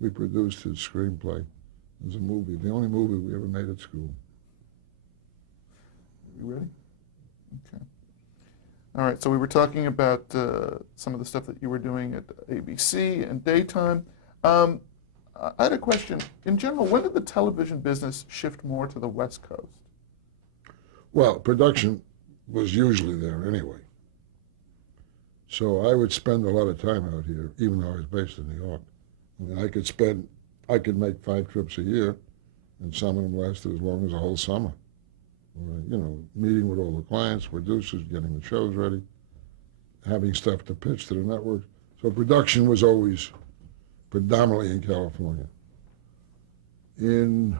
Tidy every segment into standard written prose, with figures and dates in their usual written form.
We produced his screenplay. It was a movie, the only movie we ever made at school. You ready? Okay. All right, so we were talking about some of the stuff that you were doing at ABC and daytime. I had a question. In general, when did the television business shift more to the West Coast? Well, production was usually there anyway. So I would spend a lot of time out here, even though I was based in New York. I mean, I could make 5 trips a year, and some of them lasted as long as a whole summer. You know, meeting with all the clients, producers, getting the shows ready, having stuff to pitch to the network. So production was always predominantly in California. I'm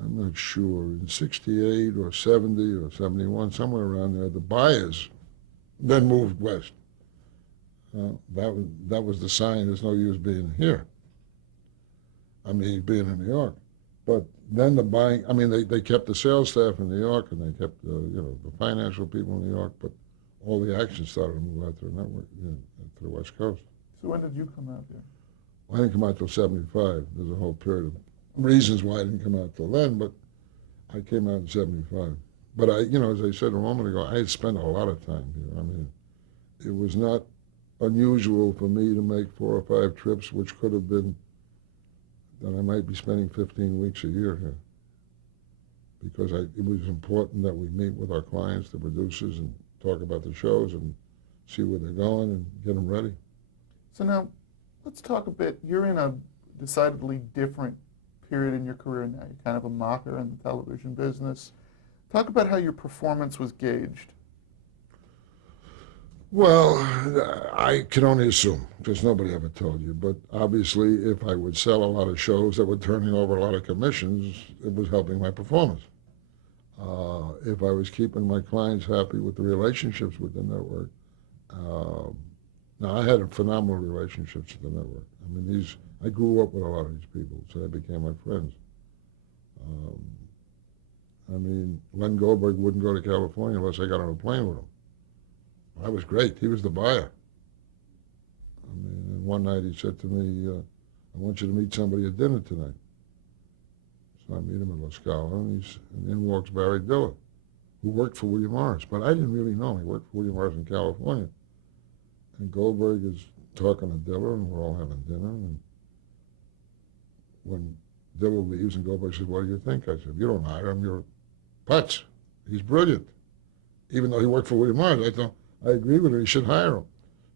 not sure, in 68 or 70 or 71, somewhere around there, the buyers then moved west. That was the sign there's no use being here. I mean, being in New York. But then the buying, I mean, they kept the sales staff in New York and they kept, the financial people in New York, but all the action started to move out to the network, to the West Coast. So when did you come out here? Well, I didn't come out till 75. There's a whole period of reasons why I didn't come out till then, but I came out in 75. But as I said a moment ago, I had spent a lot of time here. I mean, it was not unusual for me to make 4 or 5 trips, which could have been that I might be spending 15 weeks a year here. Because it was important that we meet with our clients, the producers, and talk about the shows and see where they're going and get them ready. So now, let's talk a bit. You're in a decidedly different period in your career now. You're kind of a mocker in the television business. Talk about how your performance was gauged. Well, I can only assume, because nobody ever told you, but obviously if I would sell a lot of shows that were turning over a lot of commissions, it was helping my performance. If I was keeping my clients happy with the relationships with the network, now I had phenomenal relationships with the network. I mean, I grew up with a lot of these people, so they became my friends. I mean, Len Goldberg wouldn't go to California unless I got on a plane with him. I was great. He was the buyer. I mean, and one night he said to me, I want you to meet somebody at dinner tonight. So I meet him at La Scala, and in walks Barry Diller, who worked for William Morris. But I didn't really know him. He worked for William Morris in California. And Goldberg is talking to Diller, and we're all having dinner. And when Diller leaves, and Goldberg says, what do you think? I said, you don't hire him, you're putz. He's brilliant. Even though he worked for William Morris, I thought, I agree with him, he should hire him.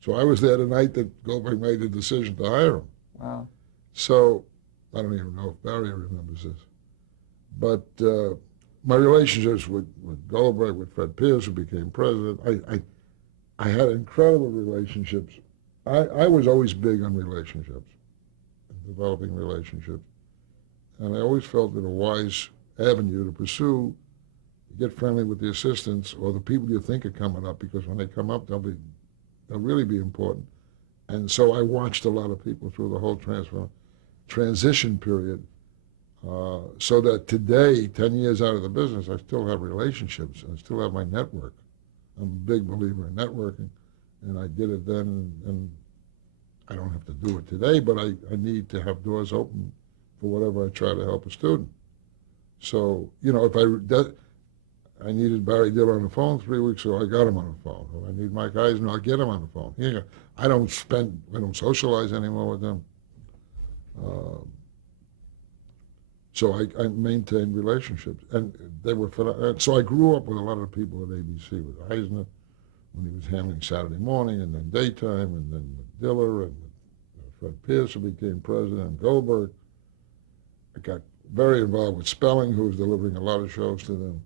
So I was there the night that Goldberg made the decision to hire him. Wow. So I don't even know if Barry remembers this. But my relationships with Goldberg, with Fred Pierce, who became president, I had incredible relationships. I was always big on relationships, developing relationships. And I always felt that a wise avenue to pursue, get friendly with the assistants or the people you think are coming up, because when they come up, they'll really be important. And so I watched a lot of people through the whole transition period, so that today, 10 years out of the business, I still have relationships. I still have my network. I'm a big believer in networking, and I did it then, and I don't have to do it today, but I need to have doors open for whatever I try to help a student. So, if I needed Barry Diller on the phone 3 weeks ago, I got him on the phone. If I need Mike Eisner, I'll get him on the phone. I don't socialize anymore with them. So I maintained relationships, and they were. So I grew up with a lot of people at ABC, with Eisner when he was handling Saturday morning, and then daytime, and then with Diller, and with Fred Pierce, who became president, and Goldberg. I got very involved with Spelling, who was delivering a lot of shows to them.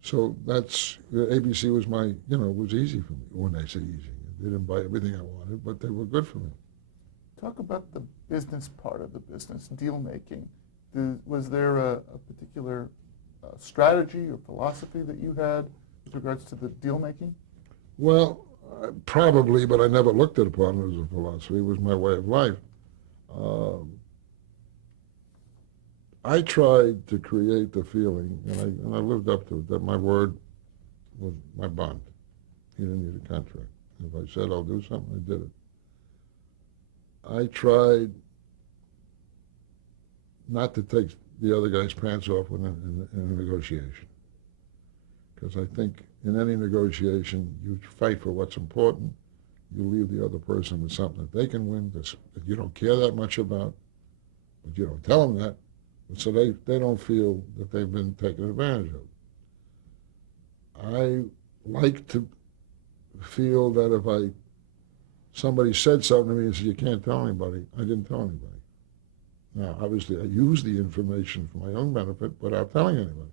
So ABC was was easy for me. When I say easy, they didn't buy everything I wanted, but they were good for me. Talk about the business part of the business, deal making. Was there a particular strategy or philosophy that you had with regards to the deal making? Well, probably, but I never looked at upon it as a philosophy. It was my way of life. I tried to create the feeling, and I lived up to it, that my word was my bond. He didn't need a contract. If I said I'll do something, I did it. I tried not to take the other guy's pants off in a negotiation. Because I think in any negotiation, you fight for what's important. You leave the other person with something that they can win, that you don't care that much about, but you don't tell them that. So they don't feel that they've been taken advantage of. I like to feel that if somebody said something to me and said, you can't tell anybody, I didn't tell anybody. Now, obviously, I used the information for my own benefit without telling anybody.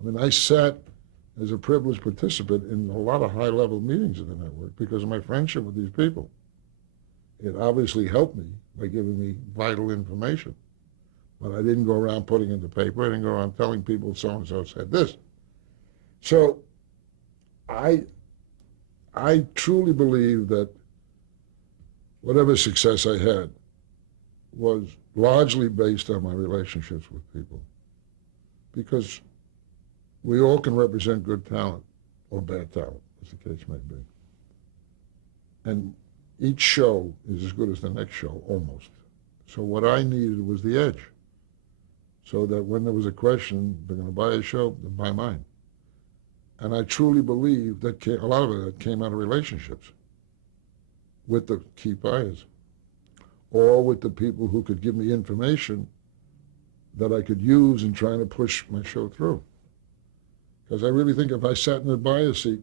I mean, I sat as a privileged participant in a lot of high-level meetings of the network because of my friendship with these people. It obviously helped me by giving me vital information. But I didn't go around putting it in the paper. I didn't go around telling people so-and-so said this. So I truly believe that whatever success I had was largely based on my relationships with people. Because we all can represent good talent or bad talent, as the case may be. And each show is as good as the next show, almost. So what I needed was the edge. So that when there was a question, they're going to buy a show, then buy mine. And I truly believe that a lot of it came out of relationships with the key buyers or with the people who could give me information that I could use in trying to push my show through. Because I really think if I sat in the buyer's seat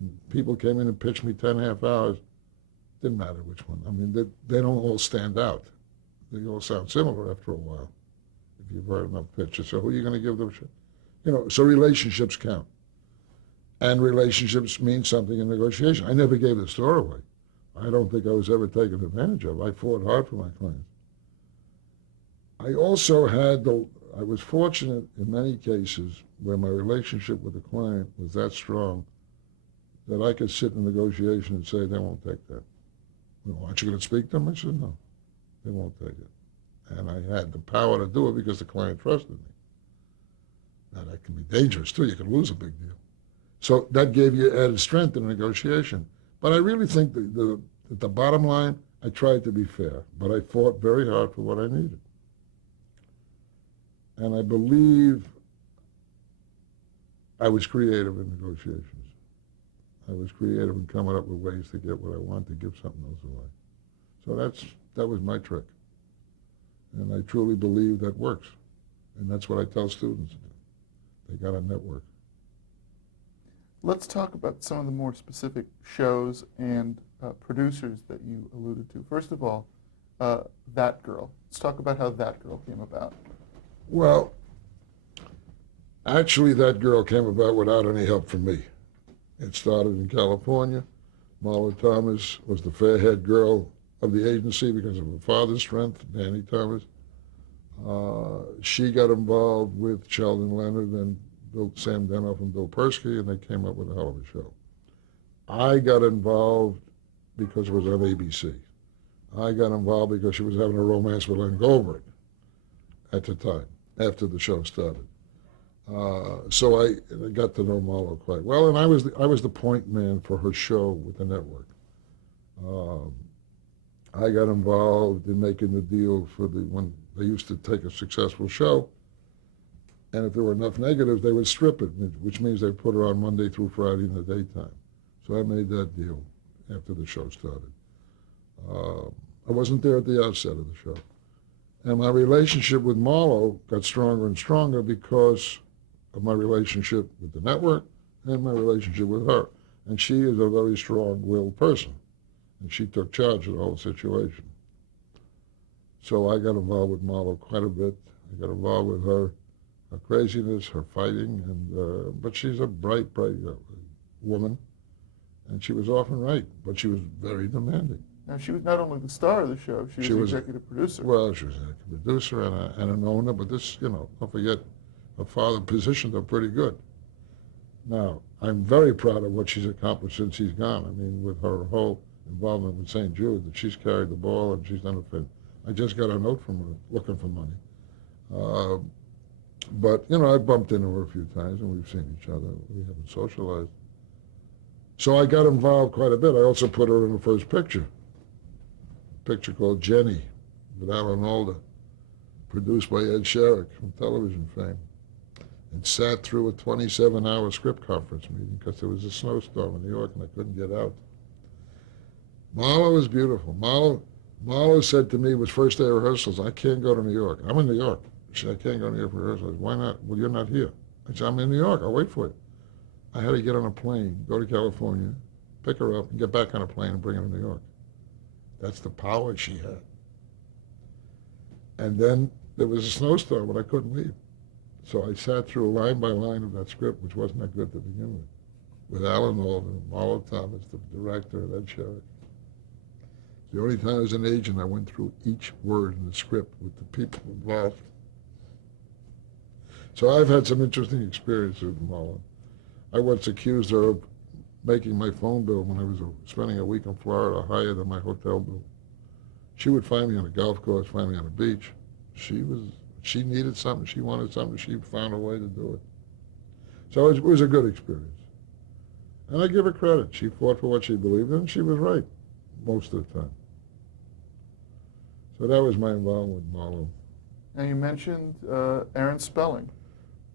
and people came in and pitched me 10 half hours, didn't matter which one. I mean, they don't all stand out. They all sound similar after a while, if you've heard enough pitches. So who are you going to give them a shot? You know, so relationships count. And relationships mean something in negotiation. I never gave the store away. I don't think I was ever taken advantage of. I fought hard for my clients. I also I was fortunate in many cases where my relationship with the client was that strong that I could sit in negotiation and say, they won't take that. Well, aren't you going to speak to them? I said, no, they won't take it. And I had the power to do it because the client trusted me. Now, that can be dangerous, too. You can lose a big deal. So that gave you added strength in a negotiation. But I really think that the bottom line, I tried to be fair, but I fought very hard for what I needed. And I believe I was creative in negotiations. I was creative in coming up with ways to get what I wanted to give something else away. So that was my trick. And I truly believe that works. And that's what I tell students to do. They got to network. Let's talk about some of the more specific shows and producers that you alluded to. First of all, That Girl. Let's talk about how That Girl came about. Well, actually, That Girl came about without any help from me. It started in California. Marla Thomas was the fair-haired girl of the agency because of her father's strength, Danny Thomas. She got involved with Sheldon Leonard and Sam Denoff and Bill Persky, and they came up with a hell of a show. I got involved because it was on ABC. I got involved because she was having a romance with Len Goldberg at the time, after the show started. So I got to know Marlo quite well, and I was the point man for her show with the network. I got involved in making the deal for when they used to take a successful show, and if there were enough negatives, they would strip it, which means they put it on Monday through Friday in the daytime. So I made that deal after the show started. I wasn't there at the outset of the show. And my relationship with Marlo got stronger and stronger because of my relationship with the network and my relationship with her. And she is a very strong-willed person, and she took charge of the whole situation. So I got involved with Marlo quite a bit. I got involved with her craziness, her fighting, but she's a bright woman, and she was often right, but she was very demanding. Now, she was not only the star of the show, she was the executive producer. Well, she was an executive producer and an owner, but this, don't forget, her father's positions are pretty good. Now, I'm very proud of what she's accomplished since he's gone. I mean, with her whole involvement with St. Jude, that she's carried the ball and she's done a thing. I just got a note from her looking for money. But, I bumped into her a few times and we've seen each other. We haven't socialized. So I got involved quite a bit. I also put her in the first picture, a picture called Jenny, with Alan Alda, produced by Ed Sherrick from television fame, and sat through a 27-hour script conference meeting because there was a snowstorm in New York and I couldn't get out. Marlo was beautiful. Marlo said to me, it was first day of rehearsals, I can't go to New York. I'm in New York. She said, I can't go to New York for rehearsals. Why not? Well, you're not here. I said, I'm in New York. I'll wait for you. I had to get on a plane, go to California, pick her up, and get back on a plane and bring her to New York. That's the power she had. And then there was a snowstorm, but I couldn't leave. So I sat through line by line of that script, which wasn't that good to begin with Alan Alda, Marlo Thomas, the director, and Ed Sherrick. The only time as an agent I went through each word in the script with the people involved. So I've had some interesting experiences with Marlo. I once accused her of making my phone bill when I was spending a week in Florida higher than my hotel bill. She would find me on a golf course, find me on a beach. She needed something, she wanted something, she found a way to do it. So it was a good experience. And I give her credit. She fought for what she believed in, and she was right most of the time. So that was my involvement with Marlo. Now you mentioned Aaron Spelling.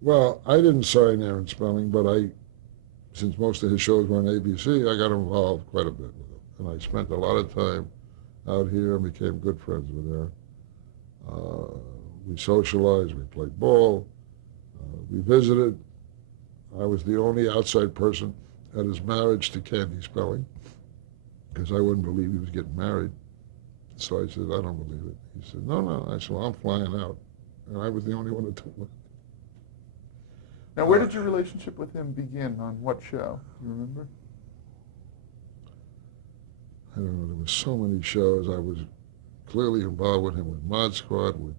Well, I didn't sign Aaron Spelling, but since most of his shows were on ABC, I got involved quite a bit with him. And I spent a lot of time out here and became good friends with Aaron. We socialized, we played ball, we visited. I was the only outside person at his marriage to Candy Spelling, because I wouldn't believe he was getting married. So I said, I don't believe it. He said, no. I said, well, I'm flying out. And I was the only one to do it. Now, where did your relationship with him begin? On what show? Do you remember? I don't know. There were so many shows. I was clearly involved with him with Mod Squad, with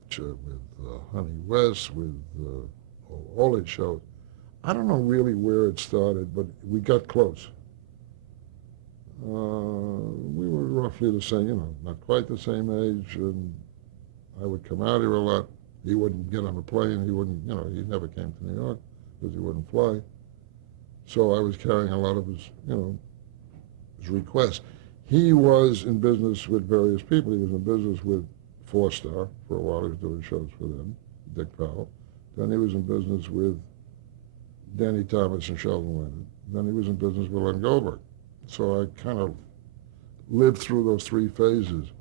Honey West, with all his shows. I don't know really where it started, but we got close. We were roughly the same, not quite the same age, and I would come out here a lot. He wouldn't get on a plane. He wouldn't, he never came to New York because he wouldn't fly. So I was carrying a lot of his, his requests. He was in business with various people. He was in business with Four Star for a while. He was doing shows for them, Dick Powell. Then he was in business with Danny Thomas and Sheldon Leonard. Then he was in business with Len Goldberg. So I kind of lived through those three phases.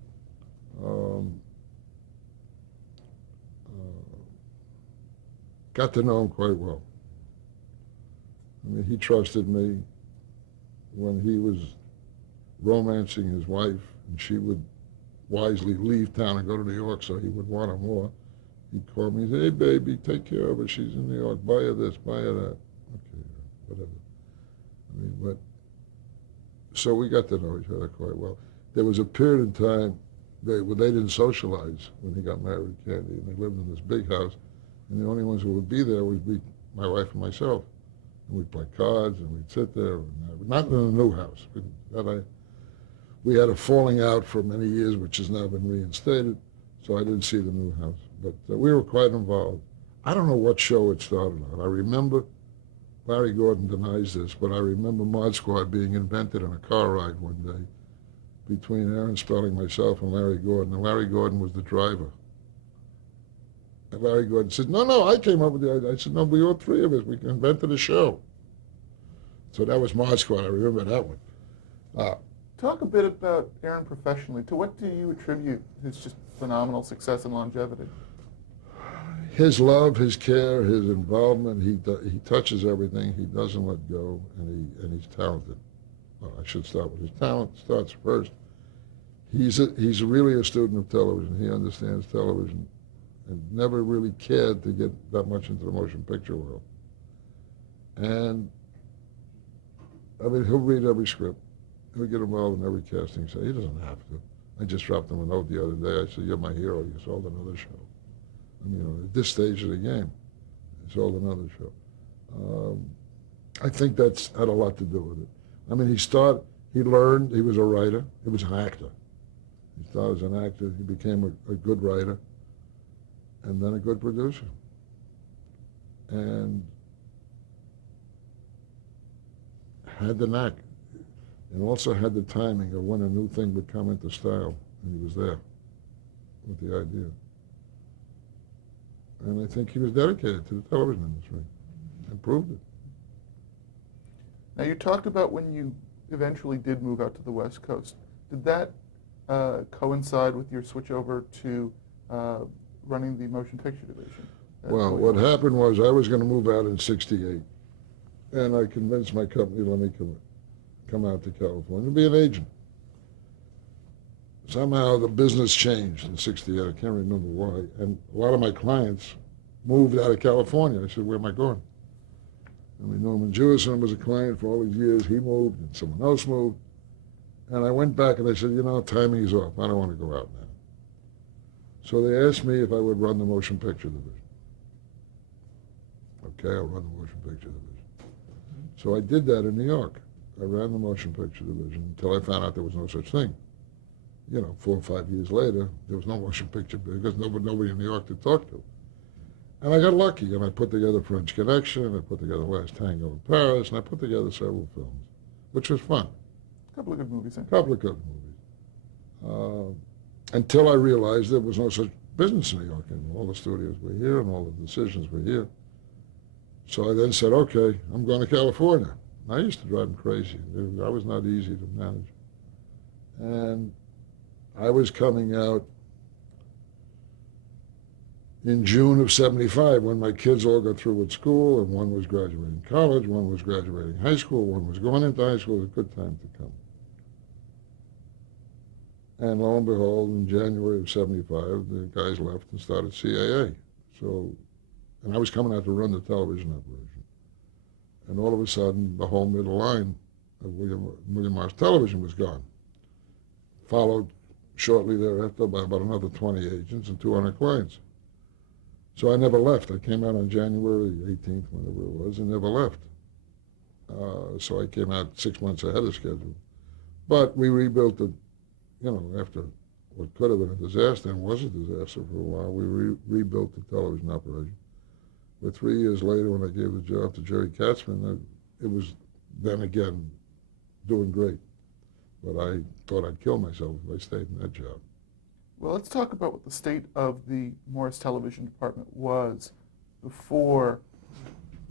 Got to know him quite well. I mean, he trusted me when he was romancing his wife, and she would wisely leave town and go to New York so he would want her more. He'd call me and say, hey, baby, take care of her. She's in New York. Buy her this, buy her that. Okay, whatever. I mean, but so we got to know each other quite well. There was a period in time they didn't socialize when he got married to Candy, and they lived in this big house, and the only ones who would be there would be my wife and myself. And we'd play cards, and we'd sit there, not in a new house. We had a falling out for many years, which has now been reinstated, so I didn't see the new house. But we were quite involved. I don't know what show it started on. I remember, Larry Gordon denies this, but I remember Mod Squad being invented in a car ride one day between Aaron Spelling, myself, and Larry Gordon. And Larry Gordon was the driver. And Larry Gordon said, no, I came up with the idea. I said, no, we all three of us, we invented a show. So that was Mod Squad. I remember that one. Talk a bit about Aaron professionally. To what do you attribute his just phenomenal success and longevity? His love, his care, his involvement. He touches everything. He doesn't let go, and he's talented. Well, I should start with his talent. Starts first. He's really a student of television. He understands television, and never really cared to get that much into the motion picture world. And I mean, he'll read every script. He'll get involved in every casting. So he doesn't have to. I just dropped him a note the other day. I said, "You're my hero. You sold another show." And, at this stage of the game, he sold another show. I think that's had a lot to do with it. I mean, he learned, he was a writer, he was an actor. He started as an actor, he became a good writer, and then a good producer. And had the knack. and also had the timing of when a new thing would come into style, and he was there with the idea. And I think he was dedicated to the television industry and proved it. Now, you talked about when you eventually did move out to the West Coast. Did that coincide with your switch over to running the motion picture division? Well, what happened was I was going to move out in '68, and I convinced my company to let me come out to California to be an agent. Somehow the business changed in '68. I can't remember why. And a lot of my clients moved out of California. I said, where am I going? I mean, Norman Jewison was a client for all these years. He moved, and someone else moved. And I went back and I said, timing's off. I don't want to go out now. So they asked me if I would run the motion picture division. Okay, I'll run the motion picture division. So I did that in New York. I ran the motion picture division until I found out there was no such thing. 4 or 5 years later, there was no motion picture because nobody in New York to talk to. And I got lucky, and I put together French Connection, I put together Last Tango in Paris, and I put together several films, which was fun. A couple of good movies. A couple of good movies. Until I realized there was no such business in New York anymore. All the studios were here, and all the decisions were here. So I then said, okay, I'm going to California. And I used to drive them crazy. I was not easy to manage. And I was coming out in June of '75 when my kids all got through with school, and one was graduating college, one was graduating high school, one was going into high school. It was a good time to come. And lo and behold, in January of '75, the guys left and started CAA. And I was coming out to run the television operation. And all of a sudden, the whole middle line of William Morris Television was gone. Followed shortly thereafter by about another 20 agents and 200 clients. So I never left. I came out on January 18th, whenever it was, and never left. So I came out 6 months ahead of schedule. But we rebuilt it, after what could have been a disaster and was a disaster for a while. We rebuilt the television operation. But 3 years later, when I gave the job to Jerry Katzman, it was then again doing great. But I thought I'd kill myself if I stayed in that job. Well, let's talk about what the state of the Morris Television Department was before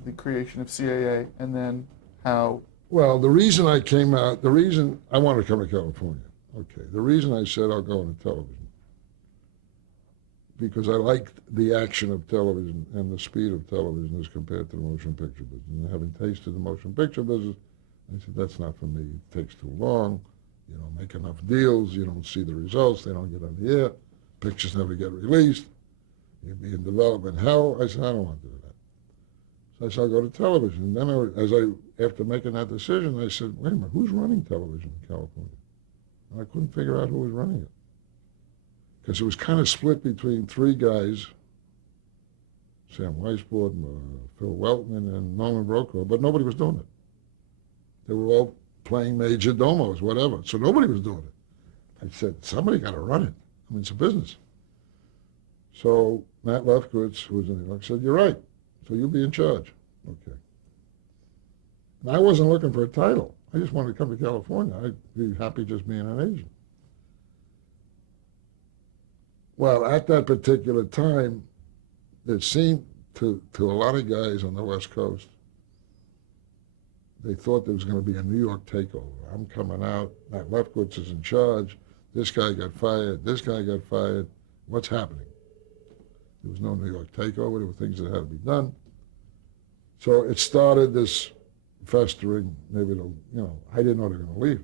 the creation of CAA, and then how... Well, the reason I came out, the reason I wanted to come to California, okay, the reason I said I'll go into television, because I liked the action of television and the speed of television as compared to the motion picture business. And having tasted the motion picture business, I said, that's not for me. It takes too long. You don't make enough deals. You don't see the results. They don't get on the air. Pictures never get released. You'd be in development hell. I said, I don't want to do that. So I said, I'll go to television. And then after making that decision, I said, wait a minute, who's running television in California? And I couldn't figure out who was running it. Because it was kind of split between 3 guys, Sam Weisbord, Phil Weltman, and Norman Brokaw, but nobody was doing it. They were all playing major domos, whatever. So nobody was doing it. I said, somebody got to run it. I mean, it's a business. So Matt Lefkowitz, who was in New York, said, you're right. So you'll be in charge. Okay. And I wasn't looking for a title. I just wanted to come to California. I'd be happy just being an agent. Well, at that particular time, it seemed to a lot of guys on the West Coast, they thought there was going to be a New York takeover. I'm coming out, Matt Lefkowitz is in charge, this guy got fired, this guy got fired. What's happening? There was no New York takeover. There were things that had to be done. So it started this festering, maybe, I didn't know they were going to leave.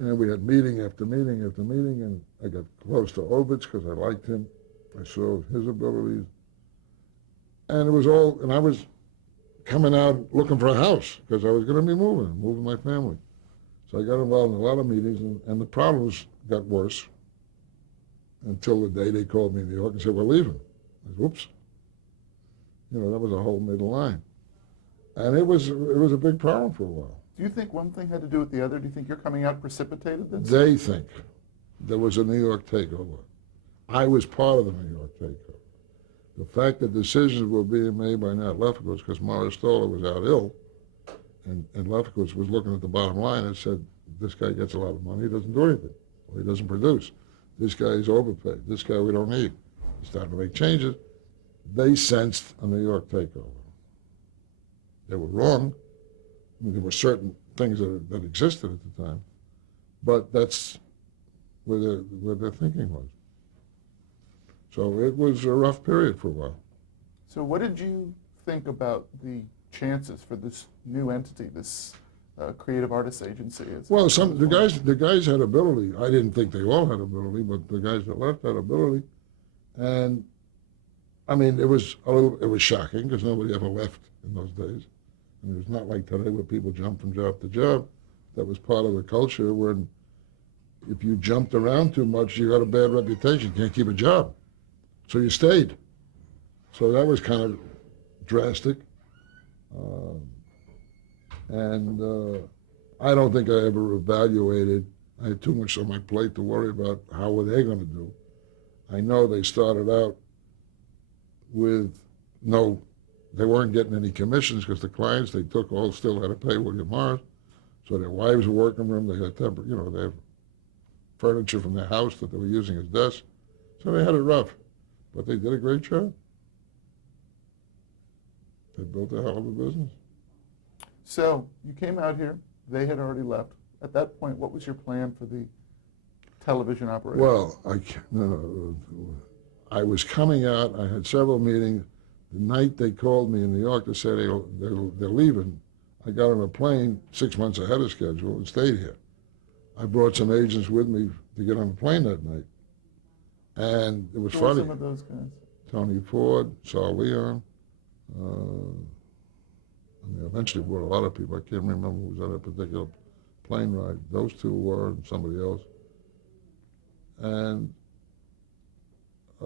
And we had meeting after meeting after meeting, and I got close to Auerbach because I liked him. I saw his abilities. And it was all, and I was coming out looking for a house because I was going to be moving my family. So I got involved in a lot of meetings, and the problems got worse until the day they called me in New York and said, we're leaving. I said, whoops. That was a whole middle line. And it was a big problem for a while. Do you think one thing had to do with the other? Do you think your coming out precipitated this? They think there was a New York takeover. I was part of the New York takeover. The fact that decisions were being made by Nat Lefkowitz because Morris Stoller was out ill, and Lefkowitz was looking at the bottom line and said, this guy gets a lot of money, he doesn't do anything, or he doesn't produce. This guy is overpaid. This guy we don't need. He started to make changes. They sensed a New York takeover. They were wrong. I mean, there were certain things that existed at the time, but that's where their thinking was. So it was a rough period for a while. So what did you think about the chances for this new entity, this creative artists agency? Well, the guys had ability. I didn't think they all had ability, but the guys that left had ability. And I mean, it was shocking because nobody ever left in those days. And it was not like today where people jump from job to job. That was part of the culture when if you jumped around too much, you got a bad reputation. You can't keep a job. So you stayed. So that was kind of drastic. I don't think I ever evaluated. I had too much on my plate to worry about how were they going to do. I know they started out with they weren't getting any commissions because the clients they took all still had to pay William Morris. So their wives were working for them. They had they have furniture from their house that they were using as desks. So they had it rough, but they did a great job. They built a hell of a business. So you came out here. They had already left. At that point, what was your plan for the television operation? Well, I was coming out. I had several meetings. The night they called me in New York to say they're leaving, I got on a plane 6 months ahead of schedule and stayed here. I brought some agents with me to get on the plane that night. And it was Who were funny. some of those guys? Tony Ford, Saul Leon. They eventually brought a lot of people. I can't remember who was on that particular plane ride. Those two were, and somebody else. And I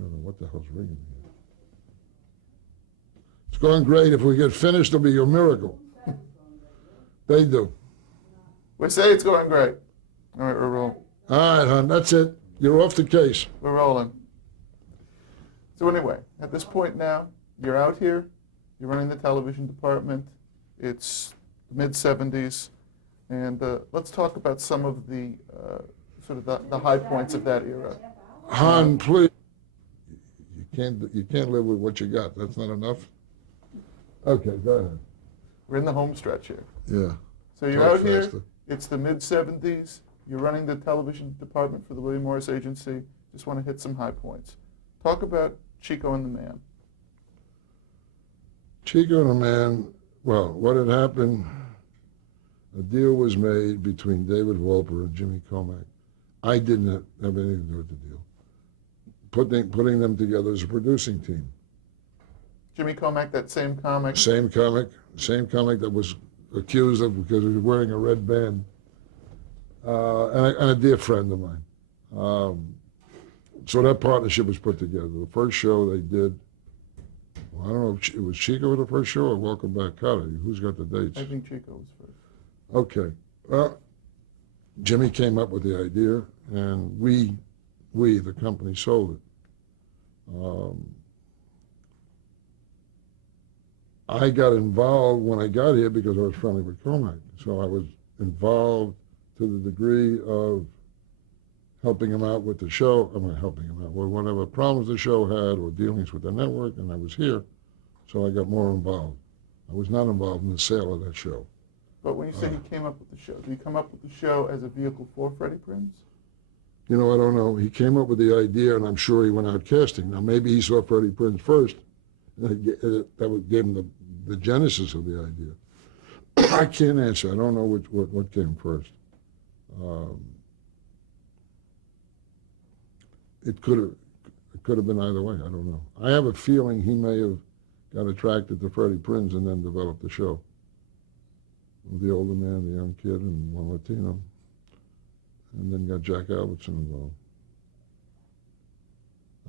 don't know what the hell's ringing here. It's going great. If we get finished, it'll be a miracle. They do. We say it's going great. All right, we're rolling. All right, hon, that's it. You're off the case. We're rolling. So anyway, at this point now, you're out here. You're running the television department. It's the mid-'70s. And let's talk about some of the sort of the high points of that era. Hon, please. You can't live with what you got. That's not enough. Okay, go ahead. We're in the home stretch here. Yeah. So you're Talk out here. faster. It's the mid-'70s. You're running the television department for the William Morris Agency. Just want to hit some high points. Talk about Chico and the Man. Chico and the Man, well, what had happened, a deal was made between David Wolper and Jimmy Comack. I didn't have anything to do with the deal. Putting them together as a producing team. Jimmy Comack, that same comic. Same comic that was accused of because he was wearing a red band. And a dear friend of mine. So that partnership was put together. The first show they did, well, I don't know if it was Chico the first show or Welcome Back Kotter. Who's got the dates? I think Chico was first. Okay. Well, Jimmy came up with the idea, and we, the company, sold it. I got involved when I got here because I was friendly with Comack. So I was involved to the degree of helping him out with the show. I mean, helping him out with whatever problems the show had or dealings with the network, and I was here, so I got more involved. I was not involved in the sale of that show. But when you say he came up with the show, did he come up with the show as a vehicle for Freddie Prinze? You know, I don't know. He came up with the idea, and I'm sure he went out casting. Now, maybe he saw Freddie Prinze first. That gave him the genesis of the idea. I can't answer. I don't know what came first. It could have been either way. I don't know. I have a feeling he may have got attracted to Freddie Prinze and then developed the show. The older man, the young kid, and one Latino, and then got Jack Albertson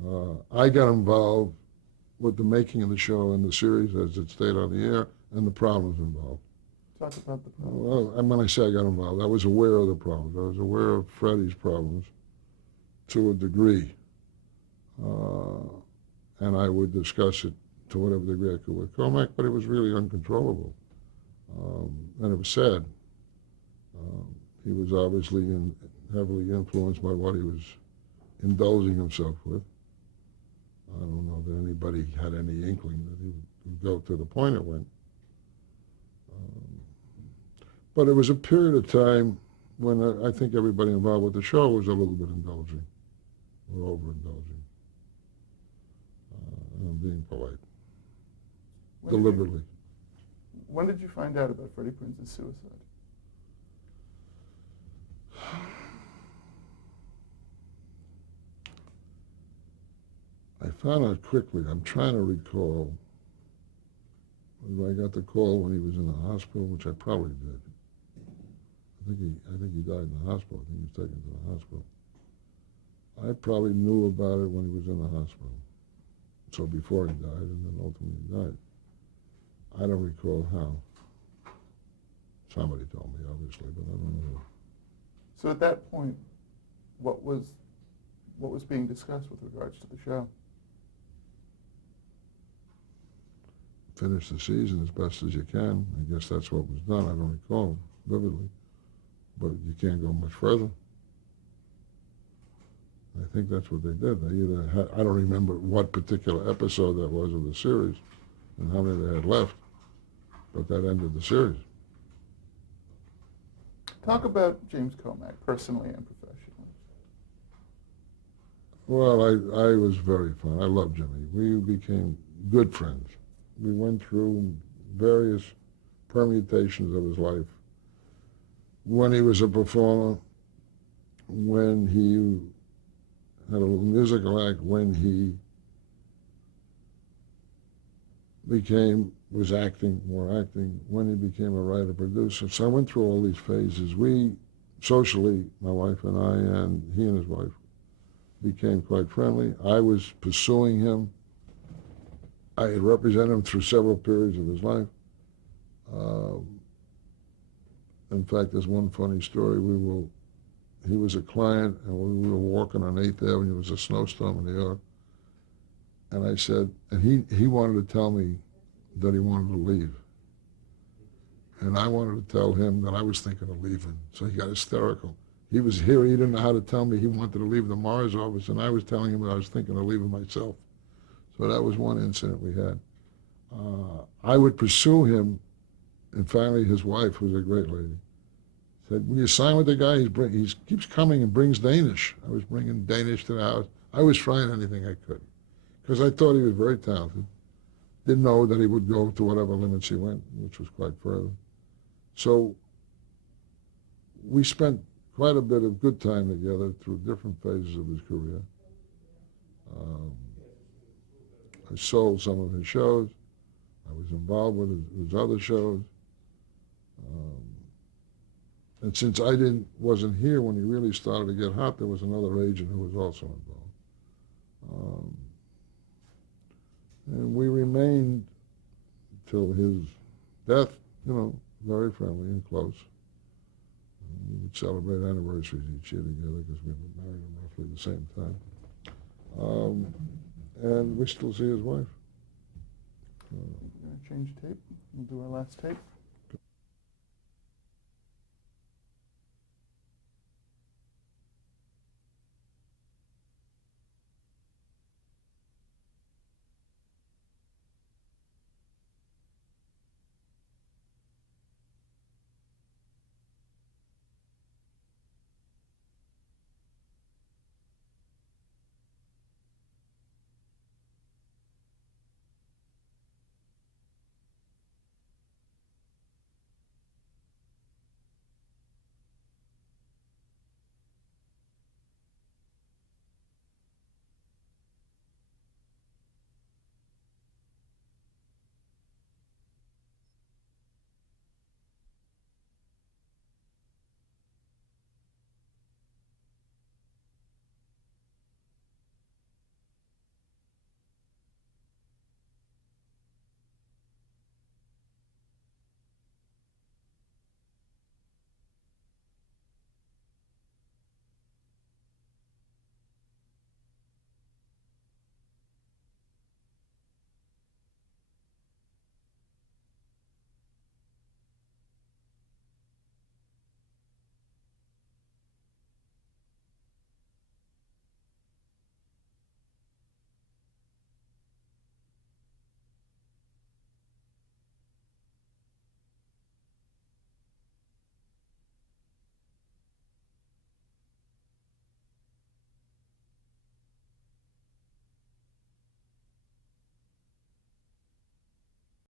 involved. I got involved with the making of the show and the series as it stayed on the air and the problems involved. Talk about the problem. Well, and when I say I got involved, I was aware of the problems. I was aware of Freddie's problems to a degree, and I would discuss it to whatever degree I could with Cormac, but it was really uncontrollable. And it was sad. He was obviously heavily influenced by what he was indulging himself with. I don't know that anybody had any inkling that he would go to the point it went. But it was a period of time when I think everybody involved with the show was a little bit indulging, or overindulging. And I'm being polite, deliberately. When did you find out about Freddie Prinze's suicide? I found out quickly. I'm trying to recall. I got the call when he was in the hospital, which I probably did. I think he died in the hospital. I think he was taken to the hospital. I probably knew about it when he was in the hospital. So before he died, and then ultimately he died. I don't recall how. Somebody told me, obviously, but I don't know. So at that point, what was being discussed with regards to the show? Finish the season as best as you can. I guess that's what was done. I don't recall vividly, but you can't go much further. I think that's what they did. They either had, I don't remember what particular episode that was of the series and how many they had left, but that ended the series. Talk about James Cormac, personally and professionally. Well, I was very fun. I loved Jimmy. We became good friends. We went through various permutations of his life. When he was a performer, when he had a musical act, when he was acting, more acting, when he became a writer, producer. So I went through all these phases. We, socially, my wife and I, and he and his wife, became quite friendly. I was pursuing him. I had represented him through several periods of his life. In fact, there's one funny story. He was a client, and we were walking on 8th Avenue. It was a snowstorm in New York. And I said, and he wanted to tell me that he wanted to leave. And I wanted to tell him that I was thinking of leaving. So he got hysterical. He was here. He didn't know how to tell me he wanted to leave the Mars office, and I was telling him that I was thinking of leaving myself. So that was one incident we had. I would pursue him, and finally his wife, who was a great lady, said, "Will you sign with the guy? He keeps coming and brings Danish." I was bringing Danish to the house. I was trying anything I could, because I thought he was very talented. Didn't know that he would go to whatever limits he went, which was quite further. So we spent quite a bit of good time together through different phases of his career. I sold some of his shows. I was involved with his other shows. And since I wasn't here when he really started to get hot, there was another agent who was also involved. And we remained till his death, very friendly and close. We would celebrate anniversaries each year together because we were married at roughly the same time. And we still see his wife. We're going to change tape. We'll do our last tape.